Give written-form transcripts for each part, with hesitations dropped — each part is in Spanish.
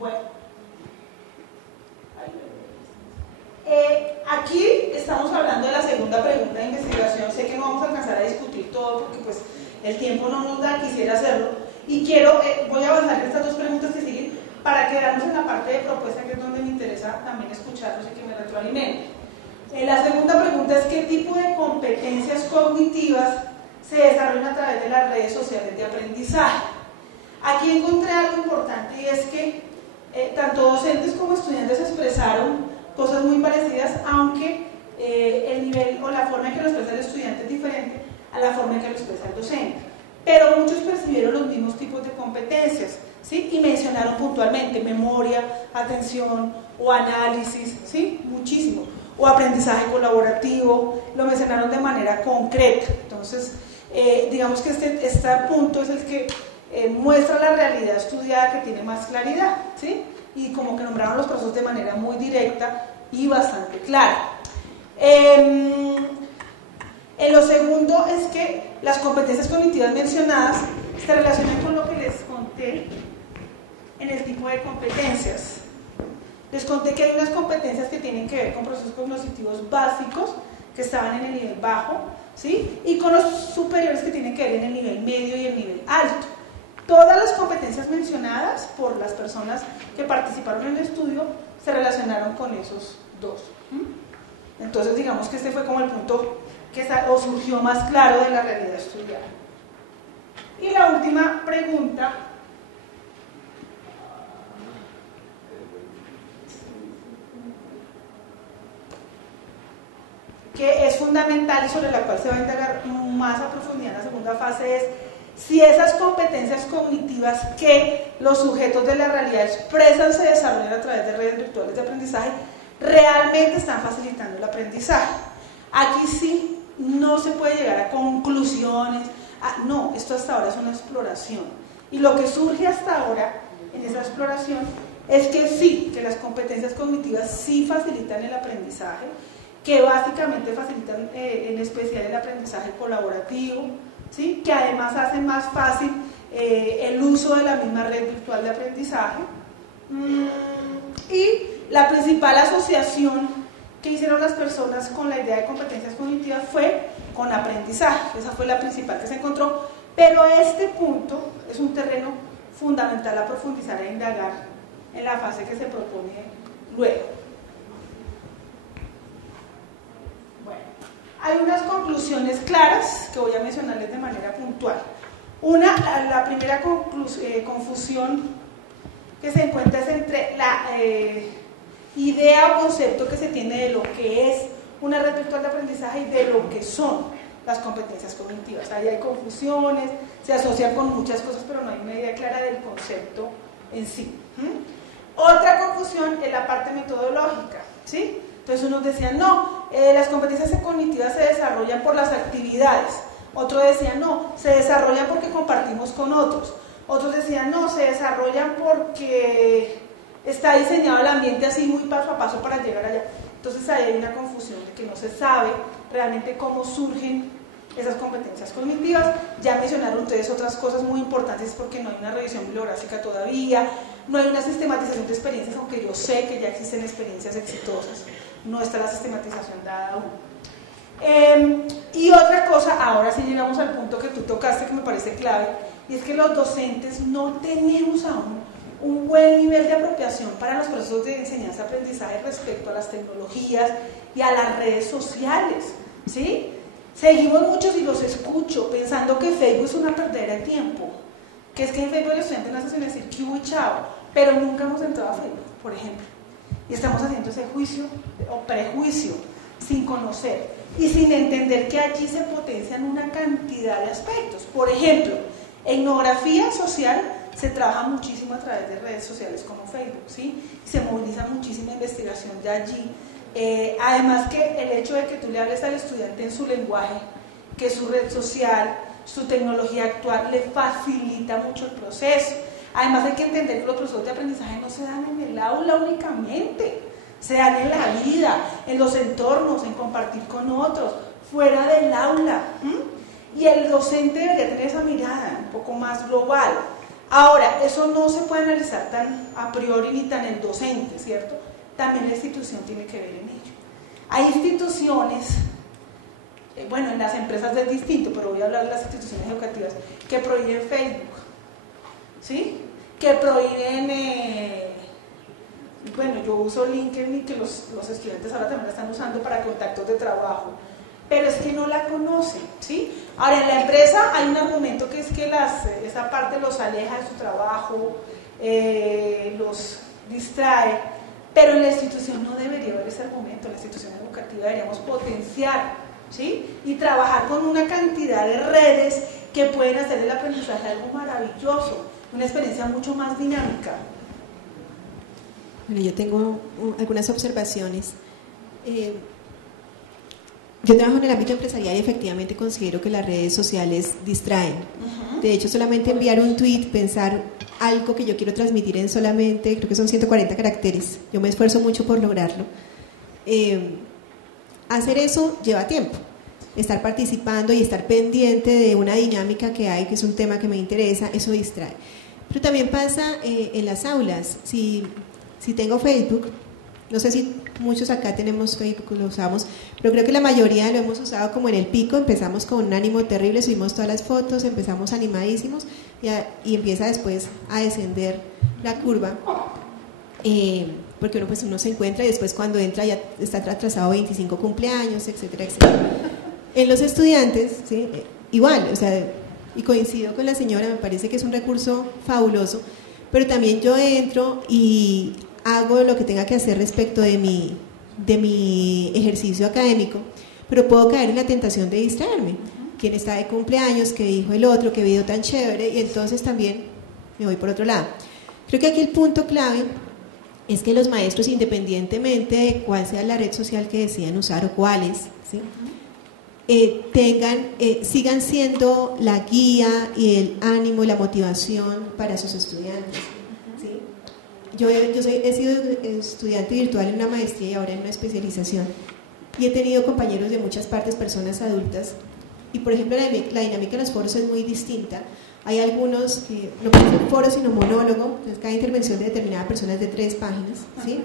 Bueno, aquí estamos hablando de la segunda pregunta de investigación. Sé que no vamos a alcanzar a discutir todo porque pues el tiempo no nos da, quisiera hacerlo. Y voy a avanzar en estas dos preguntas que siguen para quedarnos en la parte de propuesta, que es donde me interesa también escucharlos y que me retroalimenten. La segunda pregunta es: ¿qué tipo de competencias cognitivas se desarrollan a través de las redes sociales de aprendizaje? Aquí encontré algo importante, y es que tanto docentes como estudiantes expresaron cosas muy parecidas, aunque el nivel o la forma en que lo expresa el estudiante es diferente a la forma en que lo expresa el docente. Pero muchos percibieron los mismos tipos de competencias, ¿sí? Y mencionaron puntualmente memoria, atención o análisis, ¿sí? Muchísimo. O aprendizaje colaborativo, lo mencionaron de manera concreta. Entonces, digamos que este punto es el que muestra la realidad estudiada, que tiene más claridad, ¿sí? Y como que nombraron los procesos de manera muy directa y bastante clara. Lo segundo es que las competencias cognitivas mencionadas se relacionan con lo que les conté en el tipo de competencias. Les conté que hay unas competencias que tienen que ver con procesos cognitivos básicos, que estaban en el nivel bajo, ¿sí? Y con los superiores, que tienen que ver en el nivel medio y el nivel alto. Todas las competencias mencionadas por las personas que participaron en el estudio se relacionaron con esos dos. Entonces, digamos que este fue como el punto que surgió más claro de la realidad estudiada. Y la última pregunta, que es fundamental y sobre la cual se va a indagar más a profundidad en la segunda fase, es si esas competencias cognitivas que los sujetos de la realidad expresan se desarrollan a través de redes virtuales de aprendizaje realmente están facilitando el aprendizaje. Aquí sí no se puede llegar a conclusiones, no, esto hasta ahora es una exploración, y lo que surge hasta ahora en esa exploración es que sí, que las competencias cognitivas sí facilitan el aprendizaje, que básicamente facilitan en especial el aprendizaje colaborativo, ¿sí? Que además hacen más fácil el uso de la misma red virtual de aprendizaje. Y la principal asociación que hicieron las personas con la idea de competencias cognitivas fue con aprendizaje. Esa fue la principal que se encontró, pero este punto es un terreno fundamental a profundizar e indagar en la fase que se propone luego. Bueno, hay unas conclusiones claras que voy a mencionarles de manera puntual. La primera confusión que se encuentra es entre la idea o concepto que se tiene de lo que es una red virtual de aprendizaje y de lo que son las competencias cognitivas. Ahí hay confusiones, se asocian con muchas cosas, pero no hay una idea clara del concepto en sí. Otra confusión es la parte metodológica, ¿sí? Entonces unos decían, no, las competencias cognitivas se desarrollan por las actividades. Otros decían, no, se desarrollan porque compartimos con otros. Otros decían, no, se desarrollan porque está diseñado el ambiente así muy paso a paso para llegar allá. Entonces ahí hay una confusión de que no se sabe realmente cómo surgen esas competencias cognitivas. Ya mencionaron ustedes otras cosas muy importantes, porque no hay una revisión bibliográfica todavía, no hay una sistematización de experiencias, aunque yo sé que ya existen experiencias exitosas, no está la sistematización dada aún. Y otra cosa, ahora sí llegamos al punto que tú tocaste, que me parece clave, y es que los docentes no tenemos aún un buen nivel de apropiación para los procesos de enseñanza-aprendizaje respecto a las tecnologías y a las redes sociales, ¿sí? Seguimos muchos, y los escucho, pensando que Facebook es una perdera de tiempo, que es que en Facebook el estudiante nace sin decir que hubo y chao, pero nunca hemos entrado a Facebook, por ejemplo, y estamos haciendo ese juicio o prejuicio sin conocer y sin entender que allí se potencian una cantidad de aspectos. Por ejemplo, etnografía social se trabaja muchísimo a través de redes sociales como Facebook, ¿sí? Se moviliza muchísima investigación de allí. Además que el hecho de que tú le hables al estudiante en su lenguaje, que es su red social, su tecnología actual, le facilita mucho el proceso. Además hay que entender que los procesos de aprendizaje no se dan en el aula únicamente, se dan en la vida, en los entornos, en compartir con otros, fuera del aula. Y el docente debería tener esa mirada un poco más global. Ahora, eso no se puede analizar tan a priori ni tan el docente, ¿cierto? También la institución tiene que ver en ello. Hay instituciones, bueno, en las empresas es distinto, pero voy a hablar de las instituciones educativas, que prohíben Facebook, ¿sí? Que prohíben, bueno, yo uso LinkedIn, que los estudiantes ahora también la están usando para contactos de trabajo, pero es que no la conocen, ¿sí? Ahora, en la empresa hay un argumento que es que esa parte los aleja de su trabajo, los distrae, pero en la institución no debería haber ese argumento. En la institución educativa deberíamos potenciar, ¿sí? Y trabajar con una cantidad de redes que pueden hacer el aprendizaje algo maravilloso, una experiencia mucho más dinámica. Bueno, yo tengo algunas observaciones. Yo trabajo en el ámbito empresarial y efectivamente considero que las redes sociales distraen. De hecho, solamente enviar un tweet, pensar algo que yo quiero transmitir en solamente, creo que son 140 caracteres, yo me esfuerzo mucho por lograrlo. Hacer eso lleva tiempo. Estar participando y estar pendiente de una dinámica que hay, que es un tema que me interesa, eso distrae. Pero también pasa en las aulas. Si tengo Facebook, no sé si muchos acá tenemos Facebook, lo usamos, pero creo que la mayoría lo hemos usado como en el pico. Empezamos con un ánimo terrible, subimos todas las fotos, empezamos animadísimos y empieza después a descender la curva, porque uno se encuentra y después cuando entra ya está atrasado 25 cumpleaños, etcétera, etcétera. En los estudiantes, ¿sí? Igual, o sea, y coincido con la señora, me parece que es un recurso fabuloso, pero también yo entro y hago lo que tenga que hacer respecto de mi ejercicio académico, pero puedo caer en la tentación de distraerme. ¿Quién está de cumpleaños? ¿Qué dijo el otro? ¿Qué video tan chévere? Y entonces también me voy por otro lado. Creo que aquí el punto clave es que los maestros, independientemente de cuál sea la red social que decidan usar o cuáles, ¿sí? Sigan siendo la guía y el ánimo y la motivación para sus estudiantes. Yo he sido estudiante virtual en una maestría y ahora en una especialización, y he tenido compañeros de muchas partes, personas adultas, y por ejemplo la dinámica en los foros es muy distinta. Hay algunos que no pueden ser foro sino monólogo, entonces cada intervención de determinada persona es de 3 páginas, ¿sí?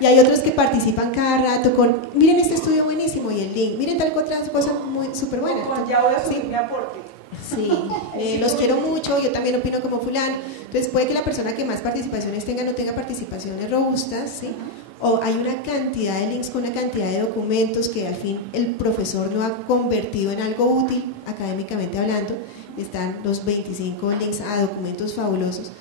Y hay otros que participan cada rato con, miren este estudio buenísimo y el link, miren tal otra cosa muy súper buena. Ya voy a subir mi aporte. Sí, los quiero mucho, yo también opino como fulano. Entonces puede que la persona que más participaciones tenga no tenga participaciones robustas, ¿sí? O hay una cantidad de links con una cantidad de documentos que al fin el profesor no ha convertido en algo útil académicamente hablando. Están los 25 links a documentos fabulosos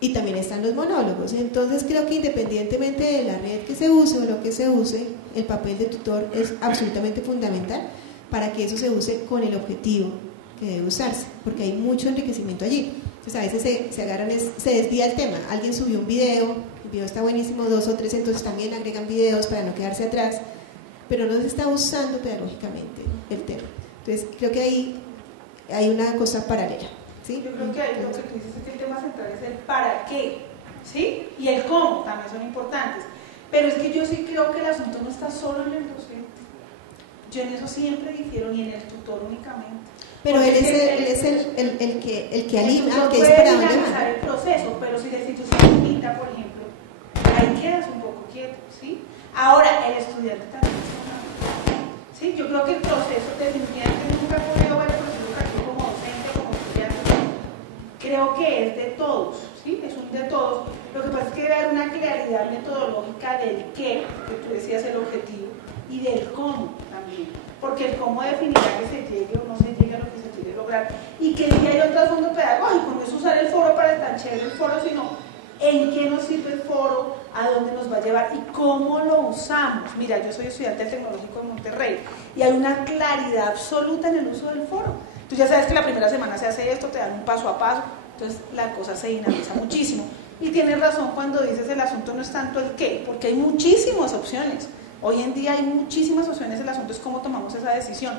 y también están los monólogos. Entonces creo que independientemente de la red que se use o lo que se use, el papel de tutor es absolutamente fundamental para que eso se use con el objetivo que debe usarse, porque hay mucho enriquecimiento allí. Entonces a veces se agarran, se desvía el tema, alguien subió un video, el video está buenísimo, 2 o 3, entonces también agregan videos para no quedarse atrás, pero no se está usando pedagógicamente el tema. Entonces creo que ahí hay una cosa paralela, ¿sí? Yo creo que ahí lo que tú dices es que el tema central es el para qué, ¿sí? Y el cómo también son importantes, pero es que yo sí creo que el asunto no está solo en el docente. Yo en eso siempre difiero, ni en el tutor únicamente. Pero él es el que alivia, el que puede dice para dónde finalizar el proceso, pero si la institución limita, por ejemplo, ahí quedas un poco quieto, ¿sí? Ahora, el estudiante también es fundamental, ¿sí? Yo creo que el proceso, definitivamente nunca he podido ver el proceso educativo como docente, como estudiante, creo que es de todos, ¿sí? Es un de todos. Lo que pasa es que debe haber una claridad metodológica del qué, que tú decías el objetivo, y del cómo también, porque el cómo definirá que se llegue o no se llegue a lo que se quiere lograr, y que si hay un trasfondo pedagógico, no es usar el foro para estar chévere el foro, sino en qué nos sirve el foro, a dónde nos va a llevar y cómo lo usamos. Mira, yo soy estudiante del Tecnológico de Monterrey y hay una claridad absoluta en el uso del foro. Tú ya sabes que la primera semana se hace esto, te dan un paso a paso, entonces la cosa se dinamiza muchísimo. Y tienes razón cuando dices el asunto no es tanto el qué, porque hay muchísimas opciones. Hoy en día hay muchísimas opciones, el asunto es cómo tomamos esa decisión.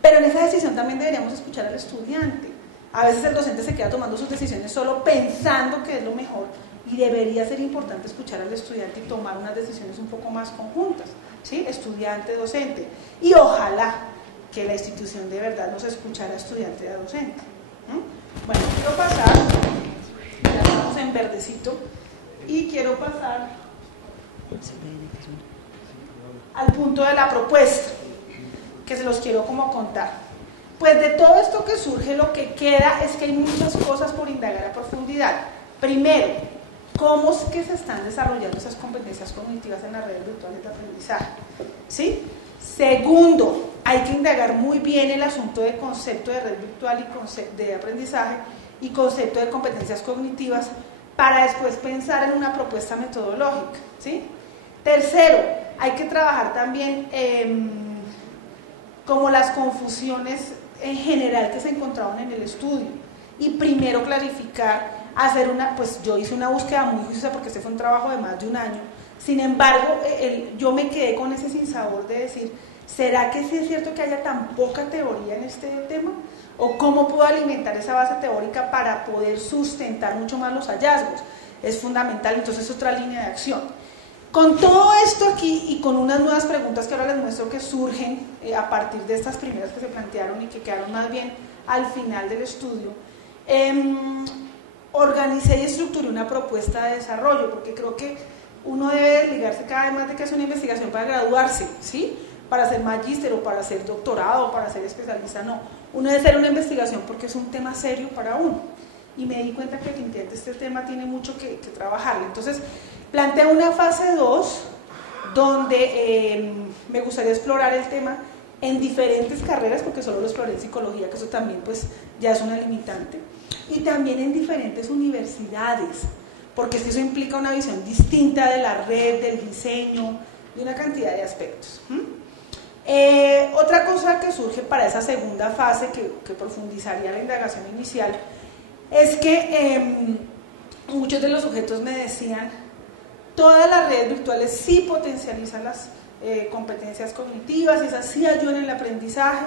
Pero en esa decisión también deberíamos escuchar al estudiante. A veces el docente se queda tomando sus decisiones solo pensando que es lo mejor, y debería ser importante escuchar al estudiante y tomar unas decisiones un poco más conjuntas, ¿sí? Estudiante, docente. Y ojalá que la institución de verdad nos escuchara estudiante a docente. Bueno, quiero pasar en verdecito, y quiero pasar al punto de la propuesta, que se los quiero como contar. Pues de todo esto que surge, lo que queda es que hay muchas cosas por indagar a profundidad. Primero, cómo es que se están desarrollando esas competencias cognitivas en las redes virtuales de aprendizaje, ¿sí? Segundo, hay que indagar muy bien el asunto de concepto de red virtual y concepto de aprendizaje y concepto de competencias cognitivas para después pensar en una propuesta metodológica, ¿sí? Tercero, hay que trabajar también como las confusiones en general que se encontraban en el estudio, y primero clarificar, hacer una, pues yo hice una búsqueda muy juiciosa porque este fue un trabajo de más de un año. Sin embargo, yo me quedé con ese sinsabor de decir, ¿será que sí es cierto que haya tan poca teoría en este tema? ¿O cómo puedo alimentar esa base teórica para poder sustentar mucho más los hallazgos? Es fundamental, entonces es otra línea de acción. Con todo esto aquí y con unas nuevas preguntas que ahora les muestro que surgen a partir de estas primeras que se plantearon y que quedaron más bien al final del estudio, organicé y estructuré una propuesta de desarrollo, porque creo que uno debe desligarse cada vez más de que es una investigación para graduarse, ¿sí? Para ser magíster o para ser doctorado o para ser especialista, no. Uno debe hacer una investigación porque es un tema serio para uno. Y me di cuenta que este tema tiene mucho que trabajarle. Entonces, planteé una fase 2 donde me gustaría explorar el tema en diferentes carreras, porque solo lo exploré en psicología, que eso también pues ya es una limitante, y también en diferentes universidades, porque eso implica una visión distinta de la red, del diseño, de una cantidad de aspectos. Otra cosa que surge para esa segunda fase, que profundizaría la indagación inicial, es que muchos de los sujetos me decían, todas las redes virtuales sí potencializan las competencias cognitivas, esas sí ayudan en el aprendizaje,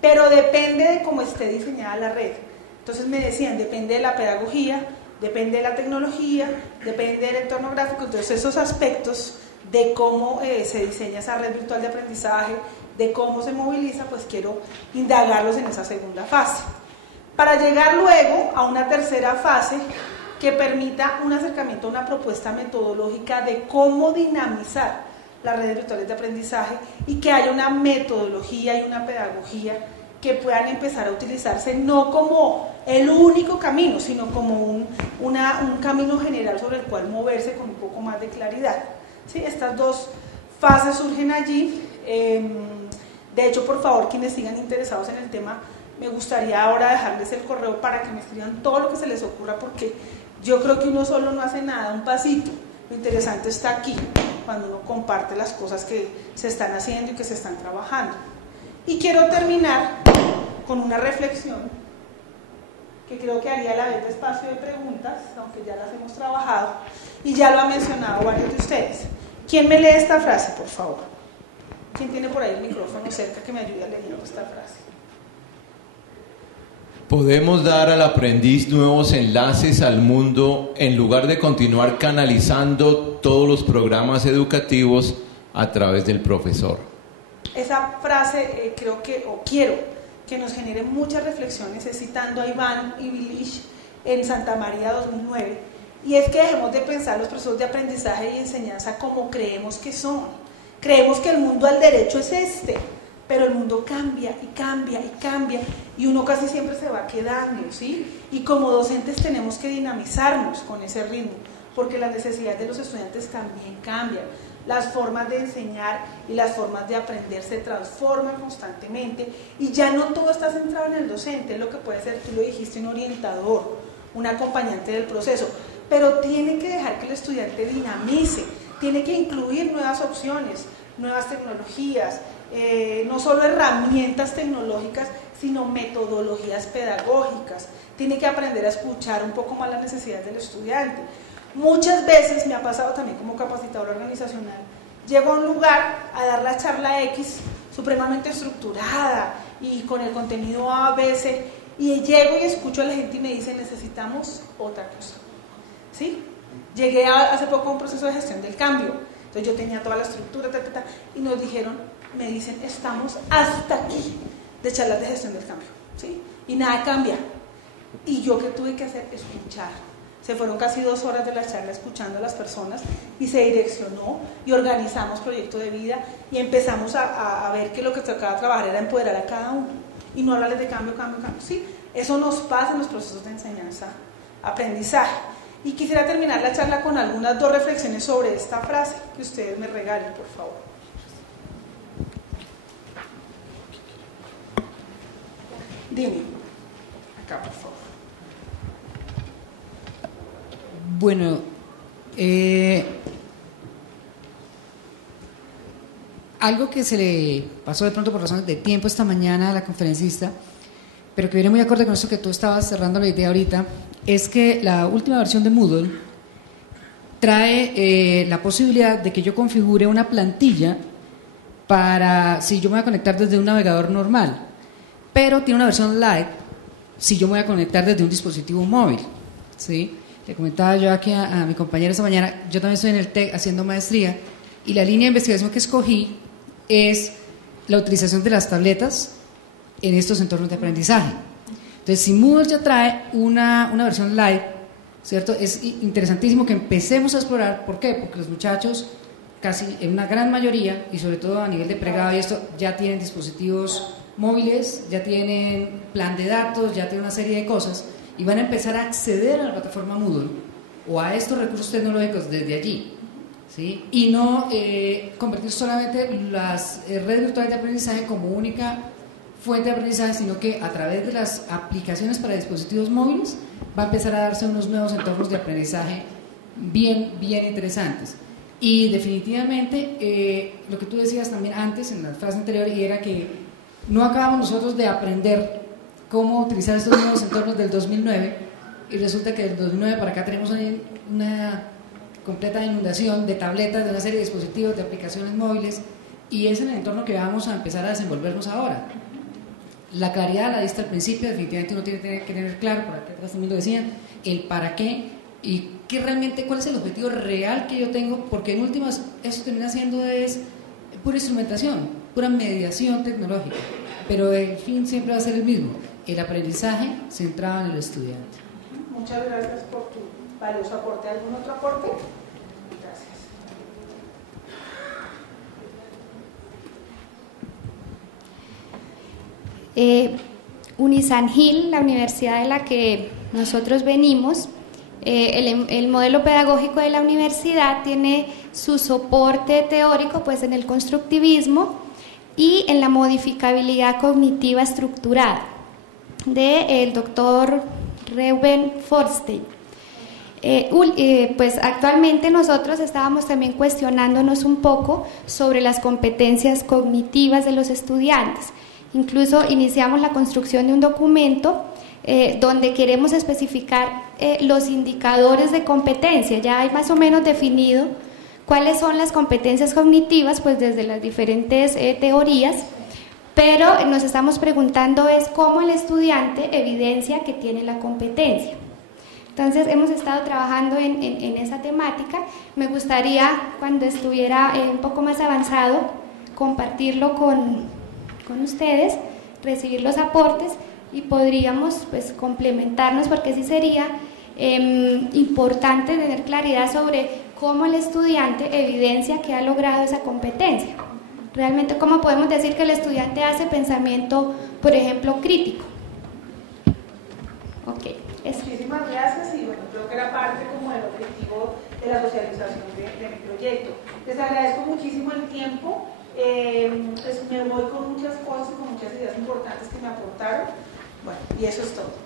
pero depende de cómo esté diseñada la red. Entonces me decían, depende de la pedagogía, depende de la tecnología, depende del entorno gráfico. Entonces esos aspectos de cómo se diseña esa red virtual de aprendizaje, de cómo se moviliza, pues quiero indagarlos en esa segunda fase, para llegar luego a una tercera fase que permita un acercamiento a una propuesta metodológica de cómo dinamizar las redes virtuales de aprendizaje y que haya una metodología y una pedagogía que puedan empezar a utilizarse no como el único camino, sino como un camino general sobre el cual moverse con un poco más de claridad. ¿Sí? Estas dos fases surgen allí. De hecho, por favor, quienes sigan interesados en el tema, me gustaría ahora dejarles el correo para que me escriban todo lo que se les ocurra, porque yo creo que uno solo no hace nada, un pasito. Lo interesante está aquí, cuando uno comparte las cosas que se están haciendo y que se están trabajando. Y quiero terminar con una reflexión que creo que haría a la vez de espacio de preguntas, aunque ya las hemos trabajado, y ya lo han mencionado varios de ustedes. ¿Quién me lee esta frase, por favor? ¿Quién tiene por ahí el micrófono cerca que me ayude a leer esta frase? Podemos dar al aprendiz nuevos enlaces al mundo en lugar de continuar canalizando todos los programas educativos a través del profesor. Esa frase creo que, o quiero que nos genere muchas reflexiones, citando a Iván Ivilich en Santa María 2009, y es que dejemos de pensar los procesos de aprendizaje y enseñanza como creemos que son. Creemos que el mundo al derecho es este, pero el mundo cambia y cambia y cambia, y uno casi siempre se va quedando, ¿sí? Y como docentes tenemos que dinamizarnos con ese ritmo, porque las necesidades de los estudiantes también cambian. Las formas de enseñar y las formas de aprender se transforman constantemente, y ya no todo está centrado en el docente, es lo que puede ser, tú lo dijiste, un orientador, un acompañante del proceso, pero tiene que dejar que el estudiante dinamice, tiene que incluir nuevas opciones, nuevas tecnologías, no solo herramientas tecnológicas, sino metodologías pedagógicas. Tiene que aprender a escuchar un poco más las necesidades del estudiante. Muchas veces me ha pasado también como capacitadora organizacional, llego a un lugar a dar la charla X supremamente estructurada y con el contenido A, B, C, y llego y escucho a la gente y me dicen, necesitamos otra cosa, ¿sí? Llegué hace poco a un proceso de gestión del cambio, entonces yo tenía toda la estructura, y nos dijeron, me dicen, estamos hasta aquí de charlas de gestión del cambio, ¿sí? Y nada cambia. Y yo, ¿qué tuve que hacer? Escuchar. Se fueron casi 2 horas de la charla escuchando a las personas y se direccionó y organizamos proyecto de vida y empezamos a ver que lo que tocaba trabajar era empoderar a cada uno y no hablarles de cambio, ¿sí? Eso nos pasa en los procesos de enseñanza, aprendizaje. Y quisiera terminar la charla con algunas 2 reflexiones sobre esta frase que ustedes me regalen, por favor. Dime, acá por favor. Bueno, algo que se le pasó de pronto por razones de tiempo esta mañana a la conferencista, pero que viene muy acorde con eso que tú estabas cerrando la idea ahorita, es que la última versión de Moodle trae la posibilidad de que yo configure una plantilla para si yo me voy a conectar desde un navegador normal, pero tiene una versión light si yo me voy a conectar desde un dispositivo móvil, ¿sí? Le comentaba yo aquí a mi compañera esta mañana, yo también estoy en el TEC haciendo maestría y la línea de investigación que escogí es la utilización de las tabletas en estos entornos de aprendizaje. Entonces, si Moodle ya trae una versión light, ¿cierto? Es interesantísimo que empecemos a explorar. ¿Por qué? Porque los muchachos, casi en una gran mayoría, y sobre todo a nivel de pregrado y esto, ya tienen dispositivos móviles, ya tienen plan de datos, ya tienen una serie de cosas, y van a empezar a acceder a la plataforma Moodle o a estos recursos tecnológicos desde allí, ¿sí? Y no convertir solamente las redes virtuales de aprendizaje como única fuente de aprendizaje, sino que a través de las aplicaciones para dispositivos móviles va a empezar a darse unos nuevos entornos de aprendizaje bien interesantes. Y definitivamente lo que tú decías también antes en la frase anterior, y era que no acabamos nosotros de aprender cómo utilizar estos nuevos entornos del 2009 y resulta que del 2009 para acá tenemos una completa inundación de tabletas, de una serie de dispositivos, de aplicaciones móviles, y es en el entorno que vamos a empezar a desenvolvernos ahora. La claridad la diste al principio, definitivamente uno tiene que tener claro, por aquí atrás también lo decían, el para qué y qué realmente, cuál es el objetivo real que yo tengo, porque en últimas eso termina siendo es pura instrumentación, pura mediación tecnológica, pero el fin siempre va a ser el mismo, el aprendizaje centrado en el estudiante. Muchas gracias por tu valioso aporte. ¿Algún otro aporte? Gracias. Unisan Hill, la universidad de la que nosotros venimos, el modelo pedagógico de la universidad tiene su soporte teórico pues en el constructivismo y en la modificabilidad cognitiva estructurada del doctor Reuben Forstein. Pues actualmente nosotros estábamos también cuestionándonos un poco sobre las competencias cognitivas de los estudiantes. Incluso iniciamos la construcción de un documento donde queremos especificar los indicadores de competencia. Ya hay más o menos definido cuáles son las competencias cognitivas, pues desde las diferentes teorías, pero nos estamos preguntando es cómo el estudiante evidencia que tiene la competencia. Entonces hemos estado trabajando en esa temática. Me gustaría, cuando estuviera un poco más avanzado, compartirlo con ustedes, recibir los aportes y podríamos pues complementarnos, porque sí sería importante tener claridad sobre cómo el estudiante evidencia que ha logrado esa competencia. Realmente, ¿cómo podemos decir que el estudiante hace pensamiento, por ejemplo, crítico? Ok. Muchísimas gracias y bueno, creo que era parte como del objetivo de la socialización de mi proyecto. Les agradezco muchísimo el tiempo, me voy con muchas cosas y con muchas ideas importantes que me aportaron. Bueno, y eso es todo.